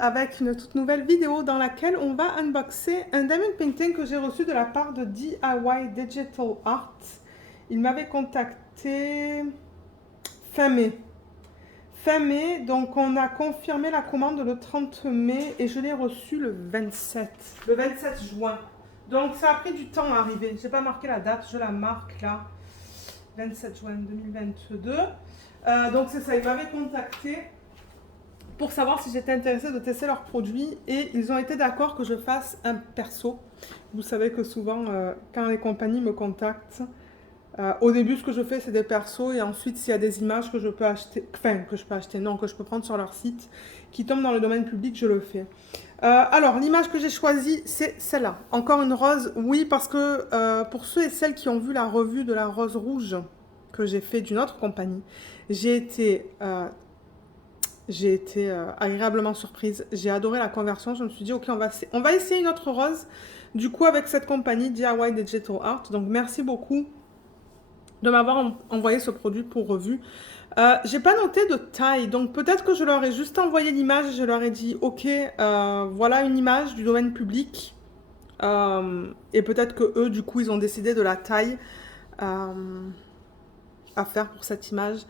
avec une toute nouvelle vidéo dans laquelle on va unboxer un diamond painting que j'ai reçu de la part de DIY Digital Art. Il m'avait contacté fin mai. Fin mai, donc on a confirmé la commande le 30 mai et je l'ai reçu le 27 juin. Donc ça a pris du temps à arriver. J'ai pas marqué la date, je la marque là. 27 juin 2022. Donc c'est ça, ils m'avaient contacté pour savoir si j'étais intéressée de tester leurs produits et ils ont été d'accord que je fasse un perso. Vous savez que souvent, quand les compagnies me contactent, au début, ce que je fais, c'est des persos et ensuite, s'il y a des images que je peux acheter, enfin, que je peux acheter, non, que je peux prendre sur leur site, qui tombent dans le domaine public, je le fais. Alors, l'image que j'ai choisie, c'est celle-là. Encore une rose, oui, parce que pour ceux et celles qui ont vu la revue de la rose rouge que j'ai fait d'une autre compagnie, j'ai été agréablement surprise. J'ai adoré la conversion. Je me suis dit, ok, on va essayer une autre rose. Du coup, avec cette compagnie DIY Digital Art. Donc, merci beaucoup de m'avoir envoyé ce produit pour revue. J'ai pas noté de taille, donc peut-être que je leur ai juste envoyé l'image et je leur ai dit, ok, voilà une image du domaine public. Et peut-être que eux, du coup, ils ont décidé de la taille à faire pour cette image.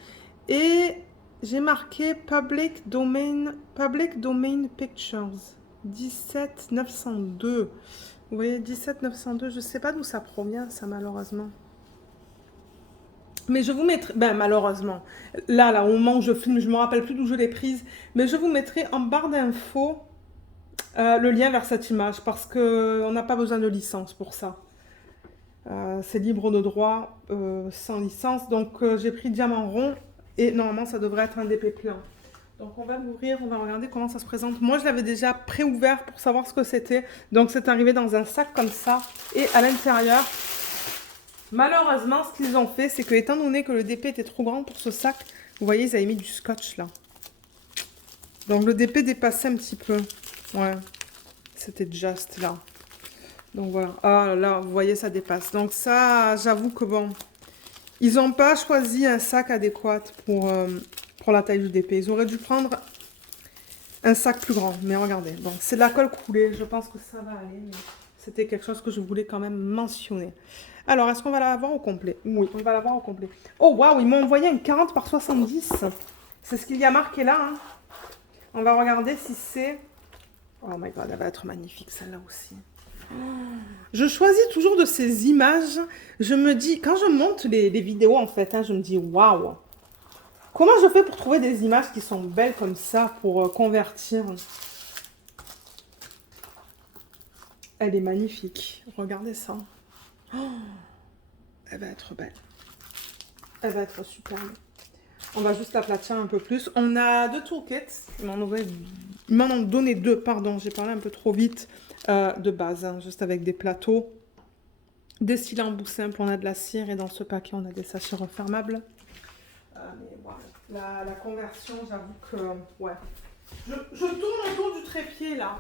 Et j'ai marqué Public Domain Pictures 17902. Vous voyez, 17902, je sais pas d'où ça provient, ça, malheureusement. Mais je vous mettrai, ben malheureusement, là, au moment où je filme, je me rappelle plus d'où je l'ai prise, mais je vous mettrai en barre d'infos le lien vers cette image parce qu'on n'a pas besoin de licence pour ça. C'est libre de droit, sans licence. Donc j'ai pris diamant rond et normalement ça devrait être un DP plein. Donc on va l'ouvrir, on va regarder comment ça se présente. Moi je l'avais déjà pré-ouvert pour savoir ce que c'était. Donc c'est arrivé dans un sac comme ça. Et à l'intérieur, malheureusement ce qu'ils ont fait, c'est que étant donné que le DP était trop grand pour ce sac, vous voyez ils avaient mis du scotch là. Donc le DP dépassait un petit peu. Ouais, c'était just là. Donc voilà, ah là, vous voyez, ça dépasse. Donc ça, j'avoue que bon, ils n'ont pas choisi un sac adéquat pour la taille du DP. Ils auraient dû prendre un sac plus grand. Mais regardez, bon, c'est de la colle coulée. Je pense que ça va aller. Mais c'était quelque chose que je voulais quand même mentionner. Alors, est-ce qu'on va l'avoir au complet? Oui, on va l'avoir au complet. Oh, waouh, ils m'ont envoyé un 40 par 70. C'est ce qu'il y a marqué là. Hein. On va regarder si c'est... Oh my god, elle va être magnifique celle-là aussi. Je choisis toujours de ces images. Je me dis, quand je monte les vidéos en fait, hein, je me dis waouh. Comment je fais pour trouver des images qui sont belles comme ça pour convertir? Elle est magnifique. Regardez ça. Oh, elle va être belle. Elle va être superbe. On va juste l'aplatir un peu plus. On a deux toolkits. Ils m'en ont donné deux, pardon. J'ai parlé un peu trop vite. De base, hein, juste avec des plateaux. Des cylindres bout simple, on a de la cire et dans ce paquet, on a des sachets refermables. Mais voilà, la conversion, j'avoue que... Ouais. Je tourne autour du trépied, là.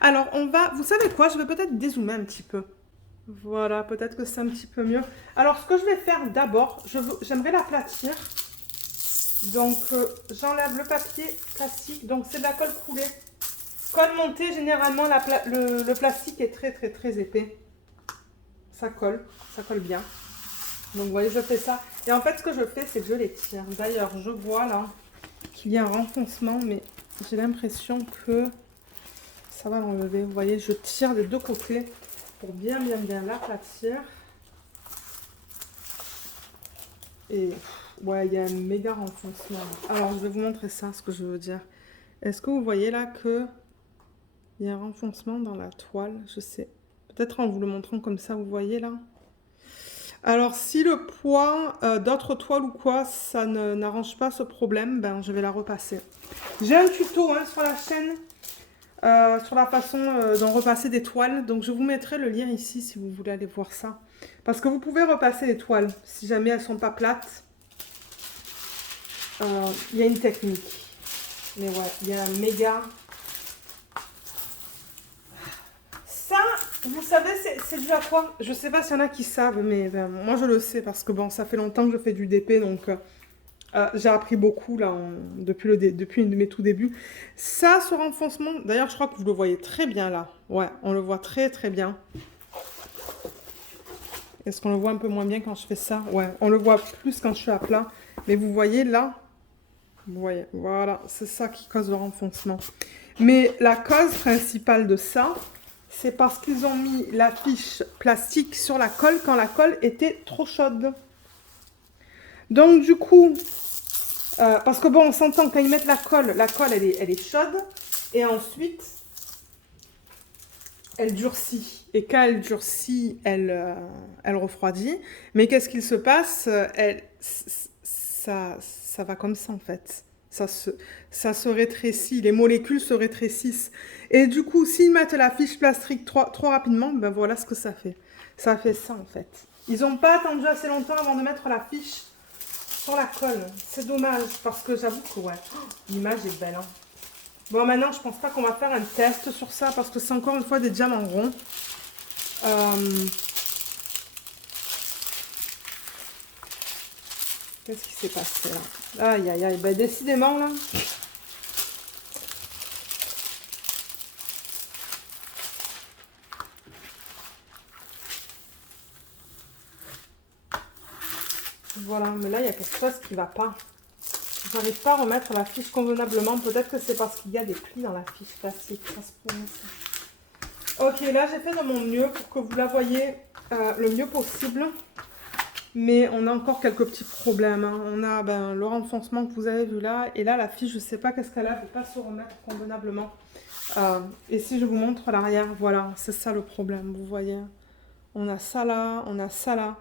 Alors, on va... Vous savez quoi? Je vais peut-être dézoomer un petit peu. Voilà, peut-être que c'est un petit peu mieux. Alors, ce que je vais faire d'abord, j'aimerais l'aplatir. Donc, j'enlève le papier plastique. Donc, c'est de la colle coulée. Colle montée, généralement, le plastique est très, très, très épais. Ça colle bien. Donc, vous voyez, je fais ça. Et en fait, ce que je fais, c'est que je les tire. D'ailleurs, je vois là qu'il y a un renfoncement, mais j'ai l'impression que ça va l'enlever. Vous voyez, je tire des deux côtés pour bien l'aplatir. Et ouais, il y a un méga renfoncement. Alors, je vais vous montrer ça, ce que je veux dire. Est-ce que vous voyez là que il y a un renfoncement dans la toile? Je sais. Peut-être en vous le montrant comme ça, vous voyez là. Alors, si le poids d'autres toiles ou quoi, ça n'arrange pas ce problème, ben, je vais la repasser. J'ai un tuto hein, sur la chaîne, sur la façon d'en repasser des toiles. Donc, je vous mettrai le lien ici si vous voulez aller voir ça. Parce que vous pouvez repasser les toiles si jamais elles ne sont pas plates. Il y a une technique. Mais ouais, il y a un méga... Vous savez, c'est dû à quoi? Je sais pas s'il y en a qui savent, mais ben, moi je le sais parce que bon, ça fait longtemps que je fais du DP, donc J'ai appris beaucoup là depuis mes tout débuts. Ça, ce renfoncement, d'ailleurs, je crois que vous le voyez très bien là. Ouais, on le voit très très bien. Est-ce qu'on le voit un peu moins bien quand je fais ça? Ouais, on le voit plus quand je suis à plat. Mais vous voyez là, vous voyez, voilà, c'est ça qui cause le renfoncement. Mais la cause principale de ça, c'est parce qu'ils ont mis la fiche plastique sur la colle quand la colle était trop chaude. Donc du coup, parce que bon, on s'entend quand ils mettent la colle elle est chaude et ensuite elle durcit. Et quand elle durcit, elle refroidit. Mais qu'est-ce qu'il se passe? Ça va comme ça en fait. Ça se rétrécit, les molécules se rétrécissent. Et du coup, s'ils mettent la fiche plastique trop rapidement, ben voilà ce que ça fait. Ça fait ça en fait. Ils n'ont pas attendu assez longtemps avant de mettre la fiche sur la colle. C'est dommage parce que j'avoue que ouais, l'image est belle. Hein. Bon, maintenant, je pense pas qu'on va faire un test sur ça parce que c'est encore une fois des diamants ronds. Qu'est-ce qui s'est passé là? Aïe, aïe, aïe. Ben, décidément, là. Voilà, mais là, il y a quelque chose qui va pas. J'arrive pas à remettre la fiche convenablement. Peut-être que c'est parce qu'il y a des plis dans la fiche plastique. Ça se pourrait aussi. Ok, là, j'ai fait de mon mieux pour que vous la voyez le mieux possible. Mais on a encore quelques petits problèmes. Hein. On a ben, le renfoncement que vous avez vu là. Et là, la fiche, je sais pas qu'est-ce qu'elle a. Elle ne peut pas se remettre convenablement. Et si je vous montre l'arrière, voilà, c'est ça le problème. Vous voyez, on a ça là, on a ça là.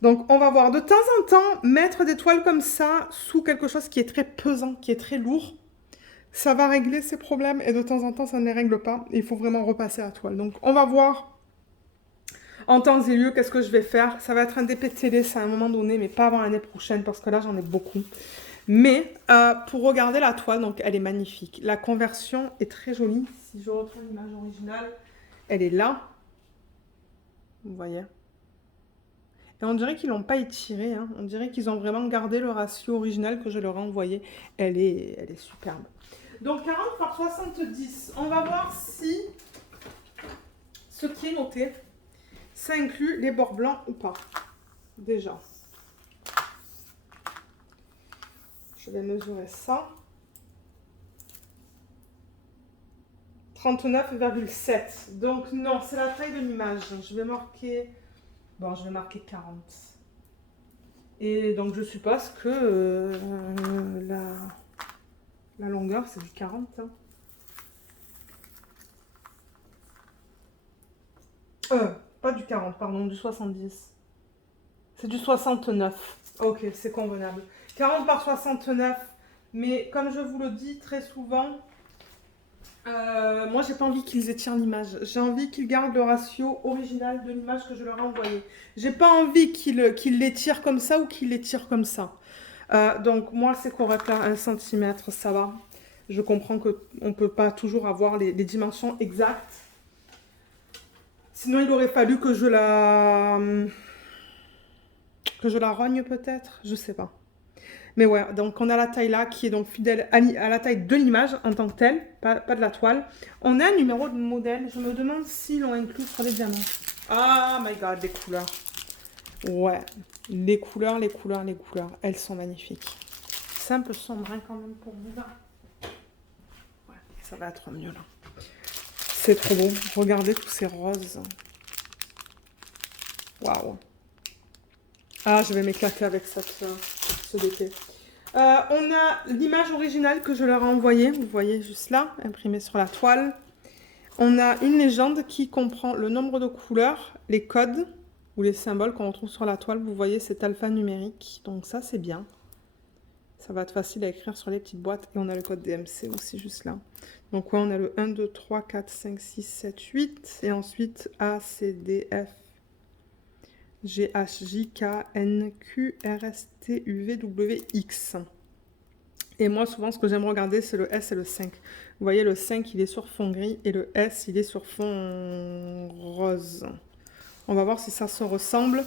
Donc, on va voir de temps en temps, mettre des toiles comme ça sous quelque chose qui est très pesant, qui est très lourd. Ça va régler ces problèmes et de temps en temps, ça ne les règle pas. Il faut vraiment repasser la toile. Donc, on va voir en temps et lieu qu'est-ce que je vais faire. Ça va être un DPTD, c'est à un moment donné, mais pas avant l'année prochaine parce que là, j'en ai beaucoup. Mais pour regarder la toile, donc elle est magnifique. La conversion est très jolie. Si je reprends l'image originale, elle est là. Vous voyez. Et on dirait qu'ils l'ont pas étiré. Hein. On dirait qu'ils ont vraiment gardé le ratio original que je leur ai envoyé. Elle est superbe. Donc 40 par 70. On va voir si ce qui est noté, ça inclut les bords blancs ou pas. Déjà. Je vais mesurer ça. 39,7. Donc non, c'est la taille de l'image. Je vais marquer... Bon, je vais marquer 40. Et donc je suppose que la longueur, c'est du 40. Hein. Pas du 40, pardon, du 70. C'est du 69. Ok, c'est convenable. 40 par 69. Mais comme je vous le dis très souvent, moi j'ai pas envie qu'ils étirent l'image. J'ai envie qu'ils gardent le ratio original de l'image que je leur ai envoyée. J'ai pas envie qu'ils l'étirent comme ça ou qu'ils l'étirent comme ça. Donc moi c'est correct là, 1 cm, ça va. Je comprends qu'on ne peut pas toujours avoir les dimensions exactes. Sinon il aurait fallu que je la rogne peut-être, je sais pas. Mais ouais, donc on a la taille là qui est donc fidèle à la taille de l'image en tant que telle, pas de la toile. On a un numéro de modèle, je me demande s'ils l'ont inclus sur les diamants. Ah my god, les couleurs. Ouais, les couleurs, elles sont magnifiques. C'est un peu sombre hein, quand même pour vous là. Ouais, ça va être mieux là. C'est trop beau, regardez tous ces roses. Waouh. Ah, je vais m'éclater avec ce DT. On a l'image originale que je leur ai envoyée, vous voyez juste là, imprimée sur la toile. On a une légende qui comprend le nombre de couleurs, les codes ou les symboles qu'on retrouve sur la toile. Vous voyez, c'est alphanumérique, donc ça c'est bien. Ça va être facile à écrire sur les petites boîtes. Et on a le code DMC aussi juste là. Donc ouais, on a le 1, 2, 3, 4, 5, 6, 7, 8. Et ensuite A, C, D, F, G, H, J, K, N, Q, R, S, T, U, V, W, X. Et moi, souvent, ce que j'aime regarder, c'est le S et le 5. Vous voyez, le 5, il est sur fond gris et le S, il est sur fond rose. On va voir si ça se ressemble.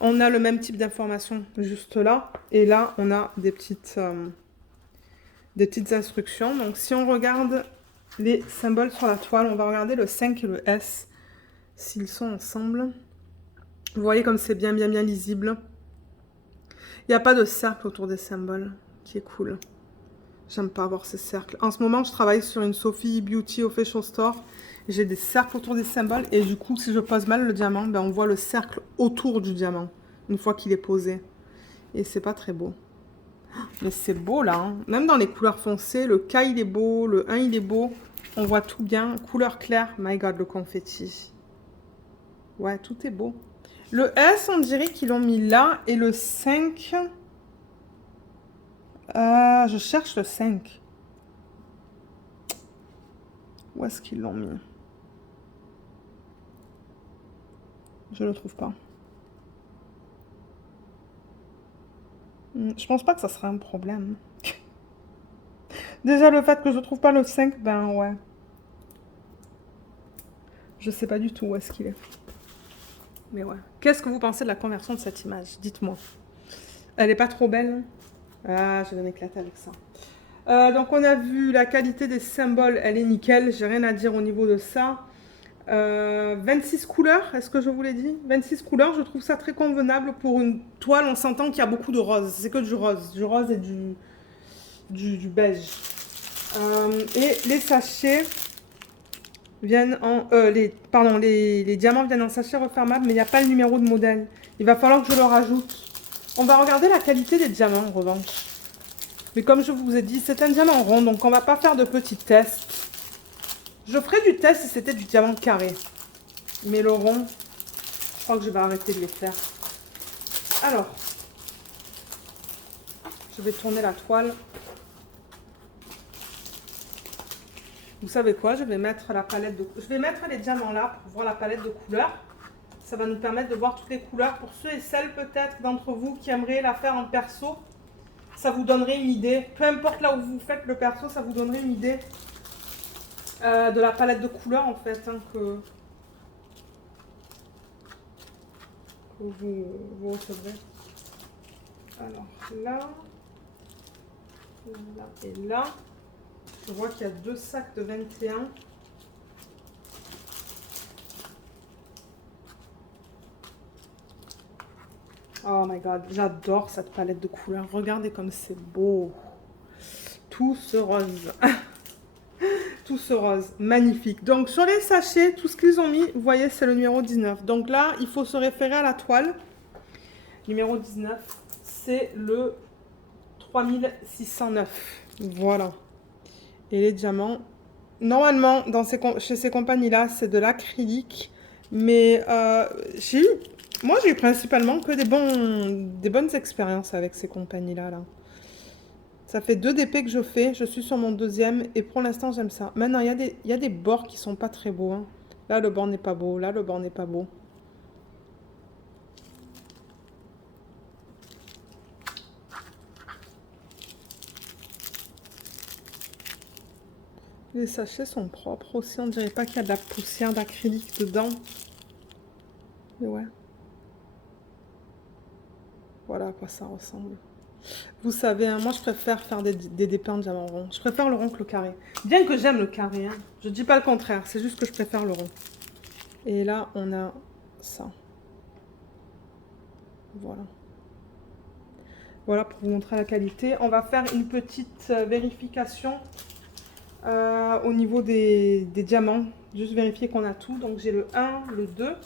On a le même type d'information juste là. Et là, on a des petites instructions. Donc, si on regarde les symboles sur la toile, on va regarder le 5 et le S, s'ils sont ensemble. Vous voyez comme c'est bien lisible. Il n'y a pas de cercle autour des symboles, qui est cool. J'aime pas avoir ces cercles. En ce moment, je travaille sur une Sophie Beauty Official Store. J'ai des cercles autour des symboles. Et du coup, si je pose mal le diamant, ben, on voit le cercle autour du diamant, une fois qu'il est posé. Et c'est pas très beau. Mais c'est beau là, hein. Même dans les couleurs foncées, le K il est beau, le 1 il est beau. On voit tout bien. Couleur claire, my god, le confetti. Ouais, tout est beau. Le S, on dirait qu'ils l'ont mis là. Et le 5... je cherche le 5. Où est-ce qu'ils l'ont mis? Je le trouve pas. Je pense pas que ça serait un problème. Déjà, le fait que je trouve pas le 5, ben ouais. Je sais pas du tout où est-ce qu'il est. Mais ouais. Qu'est-ce que vous pensez de la conversion de cette image? Dites-moi. Elle est pas trop belle? Ah, je vais m'éclater avec ça. Donc on a vu la qualité des symboles, elle est nickel. J'ai rien à dire au niveau de ça. 26 couleurs, est-ce que je vous l'ai dit? 26 couleurs, je trouve ça très convenable pour une toile. On s'entend qu'il y a beaucoup de rose. C'est que du rose et du beige. Et les sachets viennent en... les diamants viennent en sachet refermable, mais il n'y a pas le numéro de modèle. Il va falloir que je le rajoute. On va regarder la qualité des diamants, en revanche. Mais comme je vous ai dit, c'est un diamant rond, donc on va pas faire de petits tests. Je ferais du test si c'était du diamant carré. Mais le rond, je crois que je vais arrêter de les faire. Alors, je vais tourner la toile. Vous savez quoi? Je vais mettre la palette de... Je vais mettre les diamants là pour voir la palette de couleurs. Ça va nous permettre de voir toutes les couleurs. Pour ceux et celles peut-être d'entre vous qui aimeraient la faire en perso, ça vous donnerait une idée. Peu importe là où vous faites le perso, ça vous donnerait une idée de la palette de couleurs en fait que vous recevrez. Alors là et là, je vois qu'il y a 2 sacs de 21. Oh my god, j'adore cette palette de couleurs. Regardez comme c'est beau. Tout ce rose. Tout ce rose. Magnifique. Donc sur les sachets, tout ce qu'ils ont mis, vous voyez, c'est le numéro 19. Donc là, il faut se référer à la toile. Numéro 19, c'est le 3609. Voilà. Et les diamants. Normalement, chez ces compagnies-là, c'est de l'acrylique. Mais moi, j'ai eu principalement que des bonnes expériences avec ces compagnies-là. Là. Ça fait 2 DP que je fais. Je suis sur mon 2e. Et pour l'instant, j'aime ça. Maintenant, il y a des bords qui sont pas très beaux. Hein. Là, le bord n'est pas beau. Là, le bord n'est pas beau. Les sachets sont propres aussi. On dirait pas qu'il y a de la poussière d'acrylique dedans. Mais ouais. Voilà à quoi ça ressemble. Vous savez, hein, moi je préfère faire des DP en diamant rond. Je préfère le rond que le carré. Bien que j'aime le carré, hein. Je dis pas le contraire. C'est juste que je préfère le rond. Et là, on a ça. Voilà. Voilà pour vous montrer la qualité. On va faire une petite vérification au niveau des diamants. Juste vérifier qu'on a tout. Donc j'ai le 1, le 2.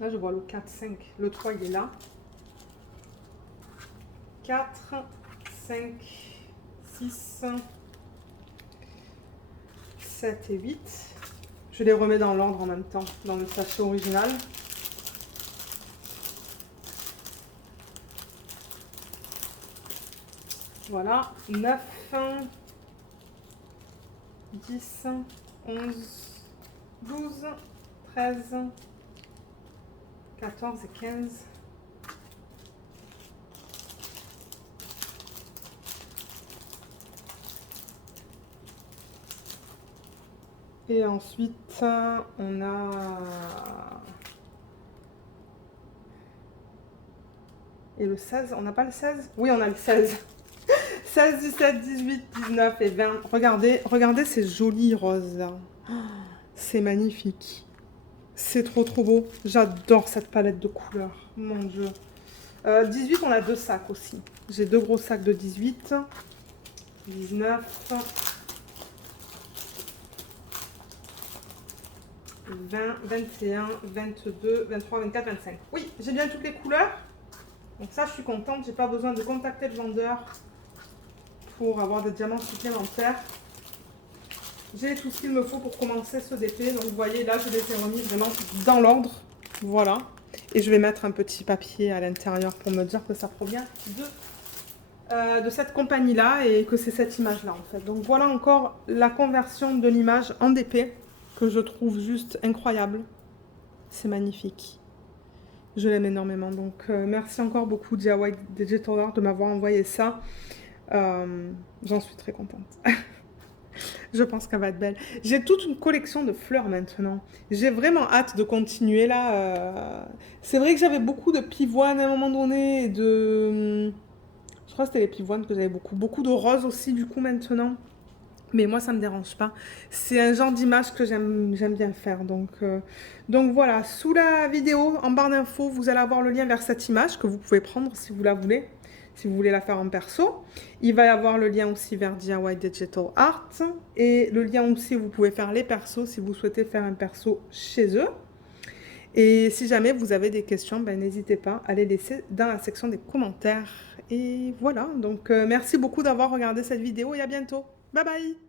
Là, je vois le 4, 5. Le 3, il est là. 4, 5, 6, 7 et 8. Je les remets dans l'ordre en même temps, dans le sachet original. Voilà, 9, 10, 11, 12, 13, 14 et 15. Et ensuite, on a Et le 16, on n'a pas le 16? Oui, on a le 16. 16, 17, 18, 19 et 20. Regardez, regardez ces jolis roses là. C'est magnifique. C'est trop trop beau. J'adore cette palette de couleurs. Mon Dieu. 18, on a 2 sacs aussi. J'ai 2 gros sacs de 18. 19. 20, 21, 22, 23, 24, 25. Oui, j'ai bien toutes les couleurs. Donc ça, je suis contente. J'ai pas besoin de contacter le vendeur pour avoir des diamants supplémentaires. J'ai tout ce qu'il me faut pour commencer ce DP. Donc vous voyez, là, je les ai remis vraiment dans l'ordre. Voilà. Et je vais mettre un petit papier à l'intérieur pour me dire que ça provient de cette compagnie-là et que c'est cette image-là, en fait. Donc voilà encore la conversion de l'image en DP que je trouve juste incroyable. C'est magnifique. Je l'aime énormément. Donc merci encore beaucoup DIY Digital Art de m'avoir envoyé ça. J'en suis très contente. Je pense qu'elle va être belle. J'ai toute une collection de fleurs maintenant. J'ai vraiment hâte de continuer là. C'est vrai que j'avais beaucoup de pivoines à un moment donné. Et de... Je crois que c'était les pivoines que j'avais beaucoup. Beaucoup de roses aussi du coup maintenant. Mais moi ça me dérange pas. C'est un genre d'image que j'aime bien faire. Donc voilà, sous la vidéo, en barre d'infos, vous allez avoir le lien vers cette image que vous pouvez prendre si vous la voulez. Si vous voulez la faire en perso. Il va y avoir le lien aussi vers DIY Digital Art. Et le lien aussi, vous pouvez faire les persos si vous souhaitez faire un perso chez eux. Et si jamais vous avez des questions, ben, n'hésitez pas à les laisser dans la section des commentaires. Et voilà, donc merci beaucoup d'avoir regardé cette vidéo et à bientôt. Bye bye!